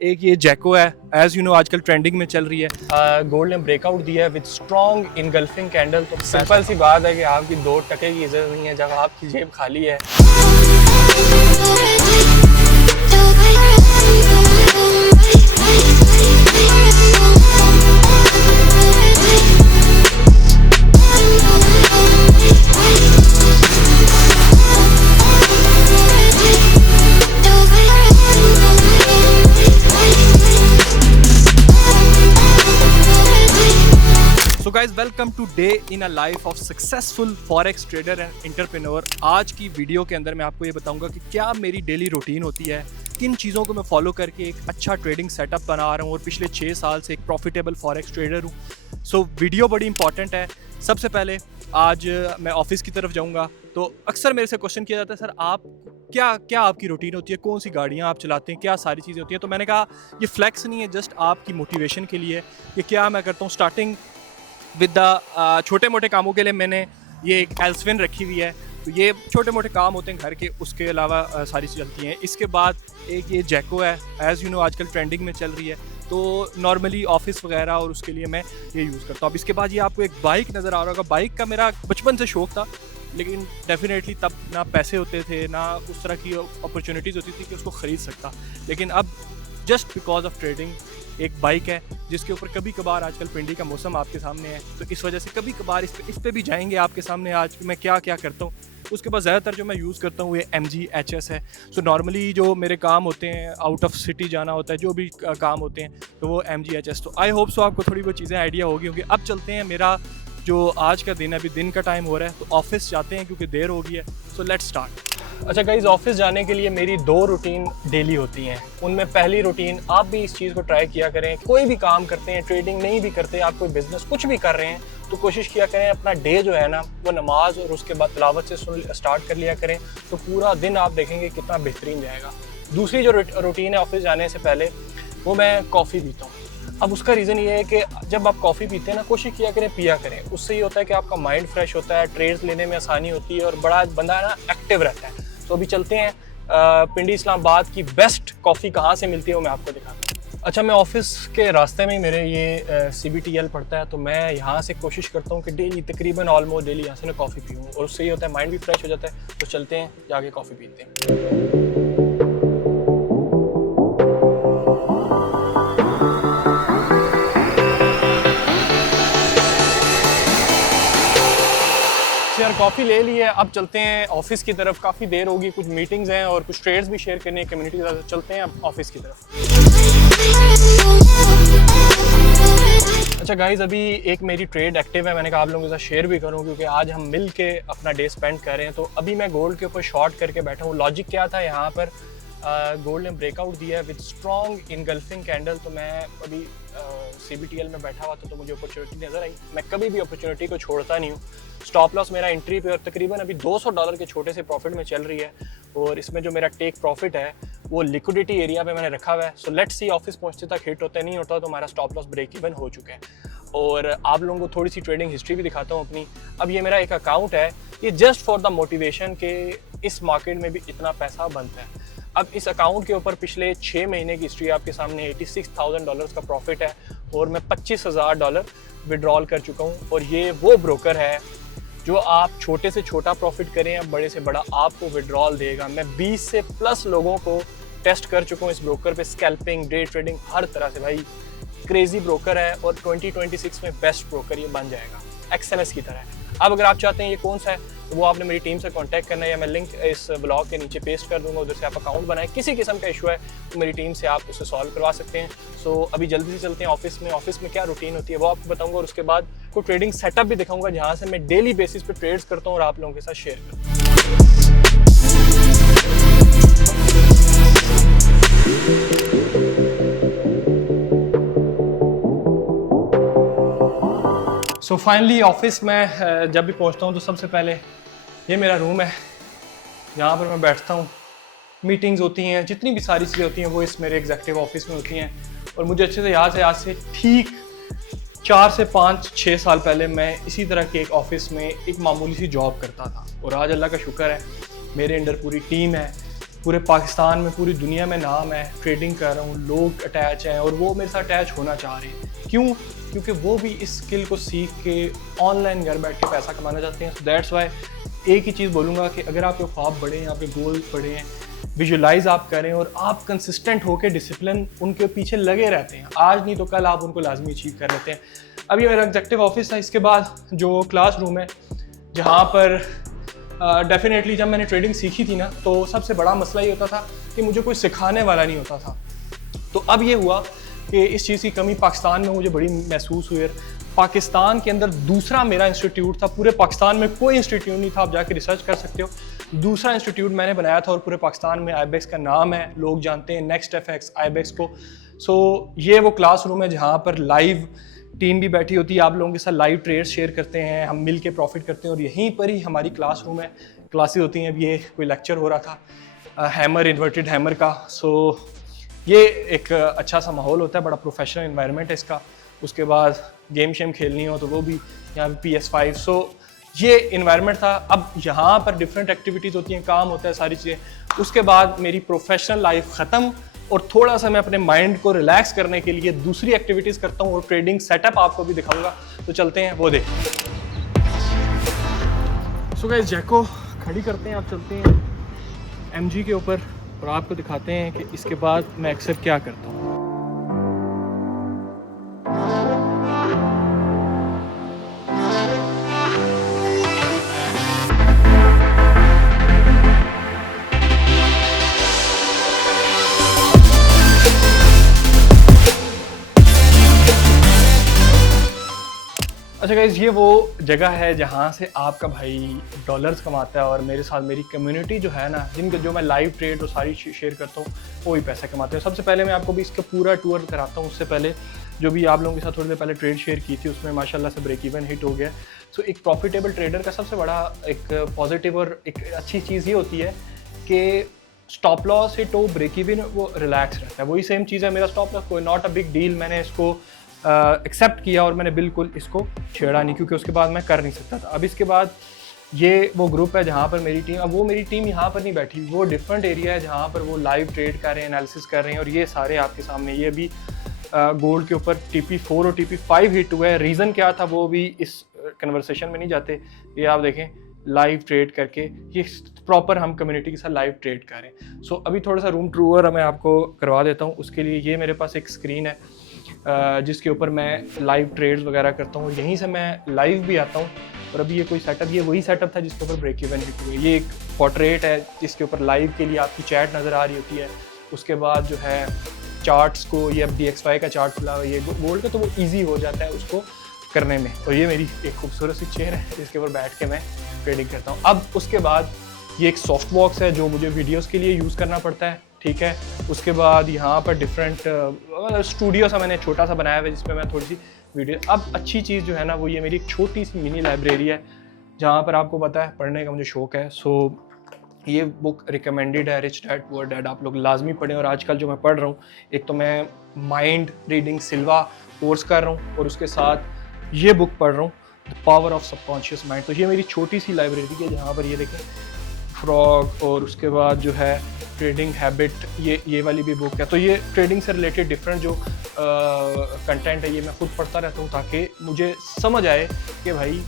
एक ये जैको है, एज यू नो आजकल ट्रेंडिंग में चल रही है। गोल्ड ने ब्रेकआउट दिया है विद स्ट्रॉन्ग इनगल्फिंग कैंडल। तो सिंपल सी बात है कि आपकी 2 टके की इज्जत नहीं है जब आपकी जेब खाली है। So guys welcome to day in a life of successful forex trader and entrepreneur. आज की वीडियो के अंदर मैं आपको ये बताऊंगा कि क्या मेरी डेली रूटीन होती है, किन चीज़ों को मैं फॉलो करके एक अच्छा ट्रेडिंग सेटअप बना रहा हूँ और पिछले 6 साल से एक प्रॉफिटेबल फॉरेक्स ट्रेडर हूँ। सो वीडियो बड़ी इंपॉर्टेंट है। सबसे पहले आज मैं ऑफिस की तरफ जाऊँगा तो अक्सर मेरे से क्वेश्चन किया जाता है, सर आप क्या क्या आपकी रूटीन होती है, कौन सी गाड़ियाँ आप चलाते हैं, क्या सारी चीज़ें होती हैं। तो मैंने कहा ये फ्लैक्स नहीं है, जस्ट आपकी मोटिवेशन के लिए कि क्या मैं करता हूँ। स्टार्टिंग विद द छोटे मोटे कामों के लिए मैंने ये एक एल्सविन रखी हुई है, तो ये छोटे मोटे काम होते हैं घर के, उसके अलावा सारी चीज़ चलती हैं। इसके बाद एक ये जैको है, एज़ यू नो आजकल ट्रेंडिंग में चल रही है, तो नॉर्मली ऑफिस वगैरह और उसके लिए मैं ये यूज़ करता हूँ। अब इसके बाद ये आपको एक बाइक नज़र आ रहा होगा। बाइक का मेरा बचपन से शौक़ था, लेकिन डेफिनेटली तब ना पैसे होते थे ना उस तरह की अपॉर्चुनिटीज़ होती थी कि उसको ख़रीद सकता। लेकिन अब जस्ट बिकॉज ऑफ ट्रेडिंग एक बाइक है जिसके ऊपर कभी कभार, आजकल पिंडी का मौसम आपके सामने है तो इस वजह से कभी कभार इस पे भी जाएंगे आपके सामने आज मैं क्या क्या करता हूँ। उसके बाद ज़्यादातर जो मैं यूज़ करता हूँ ये MG HS है। सो नॉर्मली जो मेरे काम होते हैं, आउट ऑफ सिटी जाना होता है, जो भी काम होते हैं तो वो MG HS। तो आई होप सो आपको थोड़ी बहुत चीज़ें आइडिया होगी क्योंकि अब चलते हैं। मेरा जो आज का दिन है, अभी दिन का टाइम हो रहा है तो ऑफिस जाते हैं क्योंकि देर हो गई है। So let's start. अच्छा गाइज, ऑफिस जाने के लिए मेरी 2 रूटीन डेली होती हैं। उनमें पहली रूटीन, आप भी इस चीज़ को ट्राई किया करें, कोई भी काम करते हैं, ट्रेडिंग नहीं भी करते, आप कोई बिजनेस कुछ भी कर रहे हैं तो कोशिश किया करें अपना डे जो है ना वो नमाज और उसके बाद तिलावत से स्टार्ट कर लिया करें, तो पूरा दिन आप देखेंगे कितना बेहतरीन जाएगा। दूसरी जो रूटीन है ऑफिस जाने से पहले, वो मैं कॉफ़ी पीता हूँ। अब उसका रीज़न ये है कि जब आप कॉफ़ी पीते हैं ना, कोशिश किया करें पिया करें। उससे ये होता है कि आपका माइंड फ्रेश होता है, ट्रेड्स लेने में आसानी होती है और बड़ा बंदा ना एक्टिव रहता है। तो अभी चलते हैं पिंडी इस्लामाबाद की बेस्ट कॉफ़ी कहाँ से मिलती है वो मैं आपको दिखाता हूँ। अच्छा, मैं ऑफिस के रास्ते में ही मेरे ये CBTL पड़ता है, तो मैं यहाँ से कोशिश करता हूँ कि डेली तकरीबन ऑलमोस्ट डेली यहाँ से मैं कॉफ़ी पीऊँ और उससे ये होता है माइंड भी फ्रेश हो जाता है। तो चलते हैं जाके कॉफ़ी पीते हैं। यार कॉफ़ी ले ली है, अब चलते हैं ऑफिस की तरफ। काफ़ी देर होगी, कुछ मीटिंग्स हैं और कुछ ट्रेड्स भी शेयर करनी है कम्युनिटी के साथ। चलते हैं अब ऑफिस की तरफ। अच्छा गाइज, अभी एक मेरी ट्रेड एक्टिव है, मैंने कहा आप लोगों के साथ शेयर भी करूं क्योंकि आज हम मिल के अपना डे स्पेंड कर रहे हैं। तो अभी मैं गोल्ड के ऊपर शॉर्ट करके बैठा हूँ। लॉजिक क्या था यहाँ पर, गोल्ड ने ब्रेकआउट दिया है विद स्ट्रॉन्ग इनगल्फिंग कैंडल। तो मैं अभी CBTL में बैठा हुआ था तो मुझे अपॉर्चुनिटी नज़र आई। मैं कभी भी अपॉर्चुनिटी को छोड़ता नहीं हूँ। स्टॉप लॉस मेरा एंट्री पे और तकरीबन अभी $200 के छोटे से प्रॉफिट में चल रही है और इसमें जो मेरा टेक प्रॉफिट है वो लिक्विडिटी एरिया पे मैंने रखा हुआ है। सो लेट्स सी ऑफिस पहुँचते तक हिट होता है, नहीं होता तो हमारा स्टॉप लॉस ब्रेक इवन हो चुका है। और आप लोगों को थोड़ी सी ट्रेडिंग हिस्ट्री भी दिखाता हूँ अपनी। अब ये मेरा एक अकाउंट है, ये जस्ट फॉर द मोटिवेशन के इस मार्केट में भी इतना पैसा बनता है। अब इस अकाउंट के ऊपर पिछले 6 महीने की हिस्ट्री आपके सामने, $86,000 का प्रॉफिट है और मैं $25,000 विड्रॉल कर चुका हूँ। और ये वो ब्रोकर है जो आप छोटे से छोटा प्रॉफिट करें या बड़े से बड़ा आपको विड्रॉल देगा। मैं 20 से प्लस लोगों को टेस्ट कर चुका हूँ इस ब्रोकर पे, स्कैल्पिंग, डे ट्रेडिंग, हर तरह से। भाई क्रेजी ब्रोकर है और 2026 में बेस्ट ब्रोकर ये बन जाएगा, XNS की तरह है। अब अगर आप चाहते हैं ये कौन सा है तो वो आपने मेरी टीम से कांटेक्ट करना है, या मैं लिंक इस ब्लॉग के नीचे पेस्ट कर दूंगा, उधर से आप अकाउंट बनाएं। किसी किस्म का इशू है तो मेरी टीम से आप उसे सॉल्व करवा सकते हैं। सो अभी जल्दी से चलते हैं ऑफिस में। ऑफिस में क्या रूटीन होती है वो आपको बताऊंगा और उसके बाद कोई ट्रेडिंग सेटअप भी दिखाऊंगा जहाँ से मैं डेली बेसिस पे ट्रेड्स करता हूँ और आप लोगों के साथ शेयर करता हूँ। सो फाइनली ऑफिस में जब भी पहुंचता हूं तो सबसे पहले ये मेरा रूम है, जहाँ पर मैं बैठता हूँ। मीटिंग्स होती हैं, जितनी भी सारी चीज़ें होती हैं वो इस मेरे एग्जीक्यूटिव ऑफिस में होती हैं। और मुझे अच्छे से याद है, आज से ठीक 4 से 5-6 साल पहले मैं इसी तरह के एक ऑफिस में एक मामूली सी जॉब करता था और आज अल्लाह का शुक्र है मेरे अंडर पूरी टीम है, पूरे पाकिस्तान में, पूरी दुनिया में नाम है, ट्रेडिंग कर रहा हूँ, लोग अटैच हैं और वो मेरे साथ अटैच होना चाह रहे हैं। क्यों? क्योंकि वो भी इस स्किल को सीख के ऑनलाइन घर बैठ के पैसा कमाना चाहते हैं। सो दैट्स वाई एक ही चीज़ बोलूँगा कि अगर आपके ख्वाब बड़े हैं, आपके गोल बड़े हैं, विजुलाइज आप करें और आप कंसिस्टेंट होकर डिसिप्लिन उनके पीछे लगे रहते हैं, आज नहीं तो कल आप उनको लाजमी अचीव कर लेते हैं। अभी मेरा एग्जेक्टिव ऑफिस था, इसके बाद जो क्लासरूम है जहाँ पर डेफिनेटली जब मैंने ट्रेडिंग सीखी थी ना, तो सबसे बड़ा मसला ये होता था कि मुझे कोई सिखाने वाला नहीं होता था। तो अब ये हुआ कि इस चीज़ की कमी पाकिस्तान में मुझे बड़ी महसूस हुई। पाकिस्तान के अंदर दूसरा मेरा इंस्टीट्यूट था, पूरे पाकिस्तान में कोई इंस्टीट्यूट नहीं था, आप जाके रिसर्च कर सकते हो। दूसरा इंस्टीट्यूट मैंने बनाया था और पूरे पाकिस्तान में आईबेक्स का नाम है, लोग जानते हैं नेक्स्ट एफएक्स आईबेक्स को। सो ये वो क्लासरूम है जहाँ पर लाइव टीम भी बैठी होती है, आप लोगों के साथ लाइव ट्रेड्स शेयर करते हैं, हम मिल के प्रॉफिट करते हैं और यहीं पर ही हमारी क्लासरूम है, क्लासेस होती हैं। अब ये कोई लेक्चर हो रहा था हैमर, इन्वर्टेड हैमर का। सो ये एक अच्छा सा माहौल होता है, बड़ा प्रोफेशनल एनवायरनमेंट है इसका। उसके बाद गेम शेम खेलनी हो तो वो भी यहाँ पे PS5। सो ये इन्वायरमेंट था। अब यहाँ पर डिफरेंट एक्टिविटीज़ होती हैं, काम होता है, सारी चीज़ें। उसके बाद मेरी प्रोफेशनल लाइफ ख़त्म और थोड़ा सा मैं अपने माइंड को रिलैक्स करने के लिए दूसरी एक्टिविटीज़ करता हूँ और ट्रेडिंग सेटअप आपको भी दिखाऊंगा। तो चलते हैं, वो देख। सो गाइस, जैको खड़ी करते हैं, आप चलते हैं MG के ऊपर और आपको दिखाते हैं कि इसके बाद मैं अक्सर क्या करता हूँ। अच्छा गाइज, ये वो जगह है जहाँ से आपका भाई डॉलर्स कमाता है और मेरे साथ मेरी कम्युनिटी जो है ना, जिनके जो मैं लाइव ट्रेड और सारी शेयर करता हूँ, वो ही पैसा कमाते हैं। सबसे पहले मैं आपको भी इसका पूरा टूर कराता हूँ। उससे पहले जो भी आप लोगों के साथ थोड़ी देर पहले ट्रेड शेयर की थी, उसमें माशाल्लाह से ब्रेक इवन हिट हो गया। सो एक प्रॉफिटेबल ट्रेडर का सबसे बड़ा एक पॉजिटिव और एक अच्छी चीज़ ये होती है कि स्टॉप लॉस हिट हो, ब्रेक इवन, वो रिलैक्स रहता है। वही सेम चीज़ है मेरा स्टॉप लॉस, कोई नॉट अ बिग डील, मैंने इसको एक्सेप्ट किया और मैंने बिल्कुल इसको छेड़ा नहीं, क्योंकि उसके बाद मैं कर नहीं सकता था। अब इसके बाद ये वो ग्रुप है जहाँ पर मेरी टीम, अब वो मेरी टीम यहाँ पर नहीं बैठी, वो डिफरेंट एरिया है जहाँ पर वो लाइव ट्रेड कर रहे हैं, एनालिसिस कर रहे हैं। और ये सारे आपके सामने, ये भी गोल्ड के ऊपर TP4 और TP5 हिट हुआ है। रीज़न क्या था वो भी इस कन्वर्सेशन में नहीं जाते। ये आप देखें, लाइव ट्रेड करके ये प्रॉपर हम कम्युनिटी के साथ लाइव ट्रेड करें। सो अभी थोड़ा सा रूम टूर मैं आपको करवा देता हूँ। उसके लिए ये मेरे पास एक स्क्रीन है जिसके ऊपर मैं लाइव ट्रेड्स वगैरह करता हूँ, यहीं से मैं लाइव भी आता हूँ। और अभी ये कोई सेटअप, ये वही सेटअप था जिसके ऊपर ब्रेक इवन हिट हुए। ये एक पोर्ट्रेट है जिसके ऊपर लाइव के लिए आपकी चैट नज़र आ रही होती है। उसके बाद जो है चार्ट्स को, ये FDXY का चार्ट खुला हुआ है, ये गोल्ड का, तो वो ईजी हो जाता है उसको करने में। और ये मेरी एक खूबसूरत सी चेयर है जिसके ऊपर बैठ के मैं ट्रेडिंग करता हूँ। अब उसके बाद ये एक सॉफ्ट बॉक्स है जो मुझे वीडियोस के लिए यूज़ करना पड़ता है, ठीक है। उसके बाद यहाँ पर डिफरेंट स्टूडियो सा मैंने छोटा सा बनाया हुआ है जिसमें मैं थोड़ी सी वीडियो। अब अच्छी चीज़ जो है ना, वो ये मेरी एक छोटी सी मिनी लाइब्रेरी है जहाँ पर आपको पता है पढ़ने का मुझे शौक़ है। सो ये बुक रिकमेंडेड है, रिच डैड पुअर डैड, आप लोग लाजमी पढ़ें। और आजकल जो मैं पढ़ रहा हूँ, एक तो मैं माइंड रीडिंग सिल्वा कोर्स कर रहा हूँ और उसके साथ ये बुक पढ़ रहा हूँ, the power of subconscious mind. तो ये मेरी छोटी सी लाइब्रेरी है जहाँ पर ये देखें फ्रॉग, और उसके बाद जो है ट्रेडिंग हैबिट, ये वाली भी बुक है। तो ये ट्रेडिंग से रिलेटेड डिफरेंट जो कंटेंट है ये मैं खुद पढ़ता रहता हूँ ताकि मुझे समझ आए कि भाई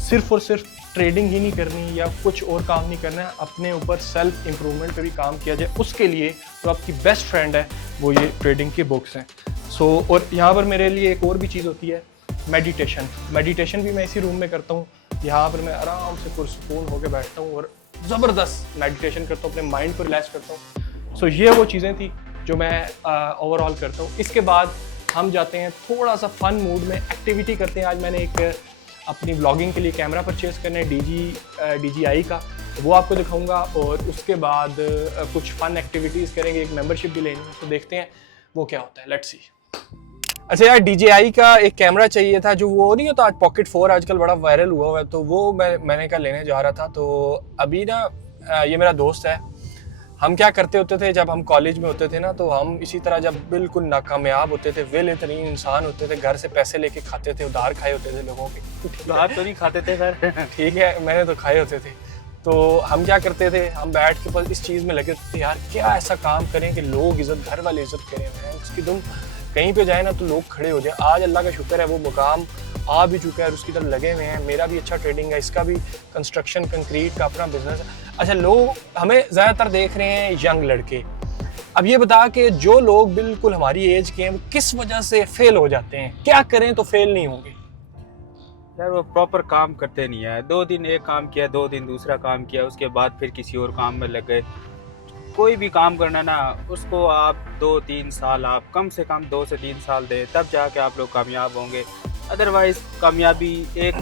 सिर्फ और सिर्फ ट्रेडिंग ही नहीं करनी या कुछ और काम नहीं करना है, अपने ऊपर सेल्फ इम्प्रूवमेंट पे भी काम किया जाए। उसके लिए तो आपकी बेस्ट फ्रेंड है वो ये ट्रेडिंग की बुक्स हैं। सो और यहाँ पर मेरे लिए एक और भी चीज़ होती है, मेडिटेशन भी मैं इसी रूम में करता हूँ। यहाँ पर मैं आराम से पुरसुकून होकर बैठता हूँ और ज़बरदस्त मेडिटेशन करता हूँ, अपने माइंड को रिलैक्स करता हूँ। सो ये वो चीज़ें थी जो मैं ओवरऑल करता हूँ। इसके बाद हम जाते हैं थोड़ा सा फन मूड में, एक्टिविटी करते हैं। आज मैंने एक अपनी व्लॉगिंग के लिए कैमरा परचेज़ करना है DJI का, वो आपको दिखाऊंगा। और उसके बाद कुछ फन एक्टिविटीज़ करेंगे, एक मेंबरशिप भी लेनी है, तो देखते हैं वो क्या होता है, लेट्स सी। अच्छा यार, DJI का एक कैमरा चाहिए था, जो वो नहीं होता आज Pocket 4 आजकल बड़ा वायरल हुआ है, तो वो मैंने क्या लेने जा रहा था। तो अभी ना ये मेरा दोस्त है, हम क्या करते होते थे जब हम कॉलेज में होते थे ना, तो हम इसी तरह जब बिल्कुल नाकामयाब होते थे, वेल-ए-तरीन इंसान होते थे, घर से पैसे लेके खाते थे, उधार खाए होते थे लोगों के। उधार तो नहीं खाते थे सर। ठीक है, मैंने तो खाए होते थे। तो हम क्या करते थे, हम बैठ के बस इस चीज़ में लगे थे यार क्या ऐसा काम करें कि लोग इज़्ज़त, घर वाले इज़्ज़त करें। मैं उसकी तुम कहीं पे जाए ना तो लोग खड़े हो जाए। आज अल्लाह का शुक्र है वो मुकाम आ भी चुका है और उसकी तरफ लगे हुए हैं। मेरा भी अच्छा ट्रेडिंग है, इसका भी कंस्ट्रक्शन कंक्रीट का अपना बिजनेस है। अच्छा, लोग हमें ज़्यादातर देख रहे हैं यंग लड़के। अब ये बता कि जो लोग बिल्कुल हमारी एज के हैं वो किस वजह से फेल हो जाते हैं, क्या करें तो फेल नहीं होंगे? यार वो प्रॉपर काम करते नहीं है। 2 दिन एक काम किया, 2 दिन दूसरा काम किया, उसके बाद फिर किसी और काम में लग गए। कोई भी काम करना ना, उसको आप 2-3 साल, आप कम से कम 2 से 3 साल दें, तब जाके आप लोग कामयाब होंगे। अदरवाइज़ कामयाबी, एक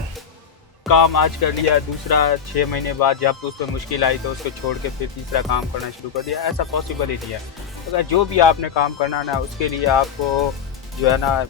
काम आज कर लिया, दूसरा 6 महीने बाद जब तो उस पर मुश्किल आई तो उसको छोड़ के फिर तीसरा काम करना शुरू कर दिया, ऐसा पॉसिबल ही नहीं है। अगर जो भी आपने काम करना ना, उसके लिए आपको जो है ना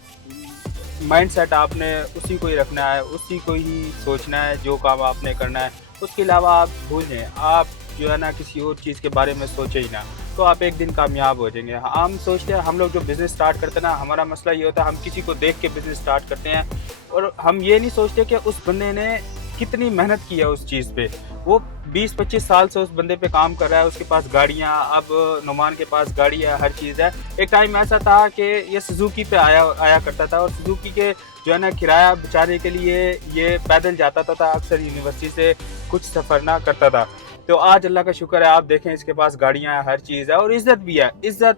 माइंडसेट आपने उसी को ही रखना है, उसी को ही सोचना है जो काम आपने करना है। उसके अलावा आप भूल जाएँ, आप जो है ना किसी और चीज़ के बारे में सोचे ही ना, तो आप एक दिन कामयाब हो जाएंगे। हम सोचते हैं, हम लोग जो बिज़नेस स्टार्ट करते हैं ना, हमारा मसला ये होता है हम किसी को देख के बिज़नेस स्टार्ट करते हैं और हम ये नहीं सोचते कि उस बंदे ने कितनी मेहनत की है उस चीज़ पे। वो 20-25 साल से उस बंदे पे काम कर रहा है, उसके पास गाड़ियाँ, अब नुमान के पास गाड़ी है, हर चीज़ है। एक टाइम ऐसा था कि ये सुजुकी पे आया करता था और सुजुकी के जो है ना किराया बचाने के लिए ये पैदल जाता था अक्सर यूनिवर्सिटी से, कुछ सफ़र ना करता था। तो आज अल्लाह का शुक्र है, आप देखें इसके पास गाड़ियाँ हैं, हर चीज़ है और इज़्ज़त भी है। इज़्ज़त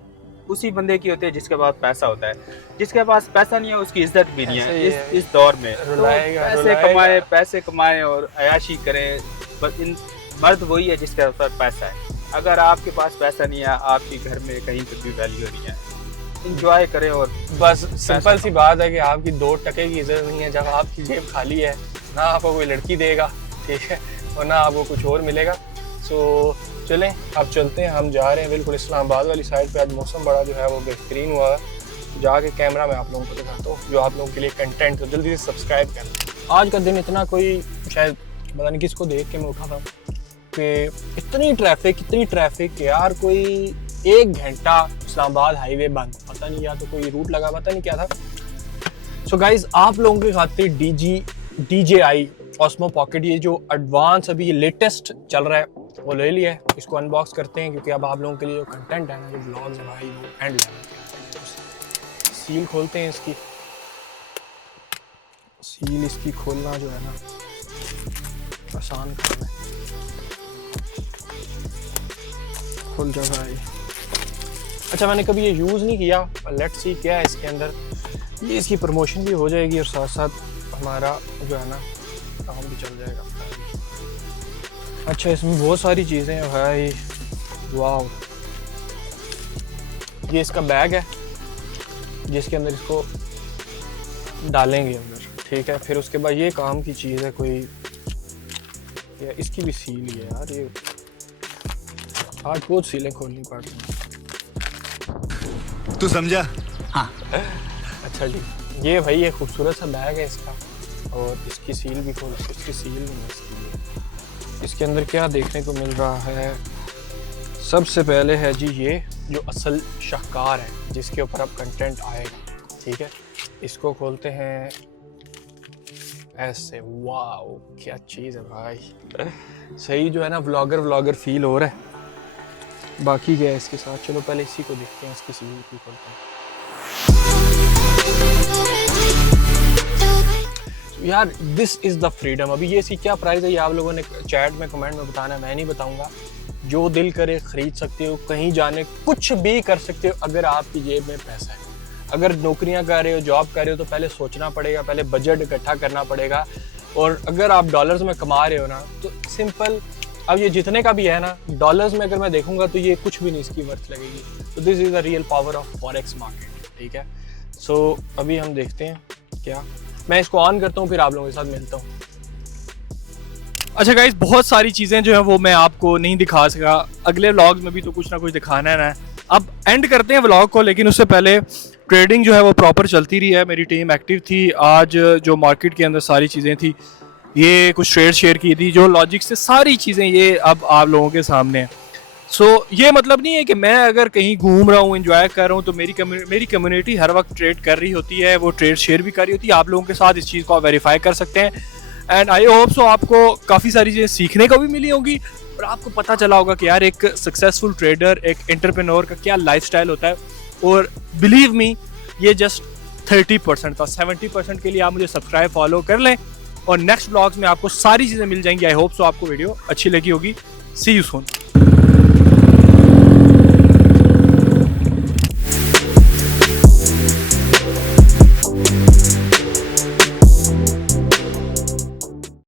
उसी बंदे की होती है जिसके पास पैसा होता है। जिसके पास पैसा नहीं है उसकी इज़्ज़त भी नहीं है इस दौर में। तो पैसे कमाएं और अयाशी करें। बस इन मर्द वही है जिसके पास पैसा है। अगर आपके पास पैसा नहीं है, आपके घर में कहीं पर भी वैल्यू नहीं है। इंजॉय करें और बस सिंपल सी बात है कि आपकी 2 टके की इज्जत नहीं है जब आपकी जेब खाली है। ना आपको कोई लड़की देगा, ठीक है, और ना आपको कुछ और मिलेगा। सो चलें अब चलते हैं, हम जा रहे हैं बिल्कुल इस्लामाबाद वाली साइड पे। आज मौसम बड़ा जो है वो बेहतरीन हुआ है। जाके कैमरा में आप लोगों को दिखाता हूँ जो आप लोगों के लिए कंटेंट, तो जल्दी से सब्सक्राइब करें। आज का दिन इतना कोई शायद पता नहीं किसको देख के मैं उठा था कि इतनी ट्रैफिक यार, कोई 1 घंटा इस्लामाबाद हाईवे बंद, पता नहीं या तो कोई रूट लगा, पता नहीं क्या था। सो गाइज आप लोगों के खातिर DJI Osmo Pocket, ये जो एडवांस अभी ये लेटेस्ट चल रहा है वो ले लिया है। इसको अनबॉक्स करते हैं क्योंकि अब आप लोगों के लिए जो कंटेंट है ना, जो ब्लॉग्स है भाई, वो एंड लेवल। सील खोलते हैं इसकी, सील इसकी खोलना जो है ना आसान काम है। खुल जा भाई। अच्छा, मैंने कभी ये यूज़ नहीं किया, लेट्स सी क्या है इसके अंदर। ये इसकी प्रमोशन भी हो जाएगी और साथ साथ हमारा जो है ना काम भी चल जाएगा। अच्छा, इसमें बहुत सारी चीज़ें हैं भाई, वाह। ये इसका बैग है जिसके अंदर इसको डालेंगे अंदर, ठीक है। फिर उसके बाद ये काम की चीज़ है कोई, या इसकी भी सील ही है यार। ये आज बहुत सीलें खोलनी पड़ रही हैं। तू समझा? हाँ। अच्छा जी, ये भाई ये खूबसूरत सा बैग है इसका, और इसकी सील भी खोल, इसकी सील नहीं है इसकी। इसके अंदर क्या देखने को मिल रहा है? सबसे पहले है जी ये जो असल शाहकार है जिसके ऊपर अब कंटेंट आएगा, ठीक है। इसको खोलते हैं ऐसे, वाह क्या चीज़ है भाई, सही जो है ना व्लॉगर फील हो रहा है। बाकी क्या है इसके साथ, चलो पहले इसी को देखते हैं, इसकी सील भी खोलते हैं। यार दिस इज़ द फ्रीडम। अभी ये सी क्या प्राइस है ये आप लोगों ने चैट में कमेंट में बताना है, मैं नहीं बताऊंगा। जो दिल करे ख़रीद सकते हो, कहीं जाने कुछ भी कर सकते हो अगर आपकी जेब में पैसा है। अगर नौकरियां कर रहे हो, जॉब कर रहे हो, तो पहले सोचना पड़ेगा, पहले बजट इकट्ठा करना पड़ेगा। और अगर आप डॉलर्स में कमा रहे हो ना तो सिंपल, अब ये जितने का भी है ना डॉलर्स में अगर मैं देखूंगा तो ये कुछ भी नहीं इसकी वर्थ लगेगी। तो this is the real power of forex market, ठीक है। सो अभी हम देखते हैं क्या, मैं इसको ऑन करता हूँ फिर आप लोगों के साथ मिलता हूँ। अच्छा गाइज, बहुत सारी चीज़ें जो है वो मैं आपको नहीं दिखा सका, अगले व्लॉग्स में भी तो कुछ ना कुछ दिखाना है ना। अब एंड करते हैं व्लॉग को, लेकिन उससे पहले ट्रेडिंग जो है वो प्रॉपर चलती रही है, मेरी टीम एक्टिव थी। आज जो मार्केट के अंदर सारी चीज़ें थी, ये कुछ ट्रेड शेयर की थी जो लॉजिक से सारी चीज़ें ये अब आप लोगों के सामने हैं। सो ये मतलब नहीं है कि मैं अगर कहीं घूम रहा हूँ, एंजॉय कर रहा हूँ, तो मेरी कम्युनिटी हर वक्त ट्रेड कर रही होती है, वो ट्रेड शेयर भी कर रही होती है। आप लोगों के साथ इस चीज़ को आप वेरीफाई कर सकते हैं। एंड आई होप सो आपको काफ़ी सारी चीज़ें सीखने को भी मिली होगी और आपको पता चला होगा कि यार एक सक्सेसफुल ट्रेडर, एक एंटरप्रेन्योर का क्या लाइफस्टाइल होता है। और बिलीव मी, ये जस्ट 30% था। 70% के लिए आप मुझे सब्सक्राइब फॉलो कर लें और नेक्स्ट ब्लॉग्स में आपको सारी चीज़ें मिल जाएंगी। आई होप सो आपको वीडियो अच्छी लगी होगी। सी यू सून।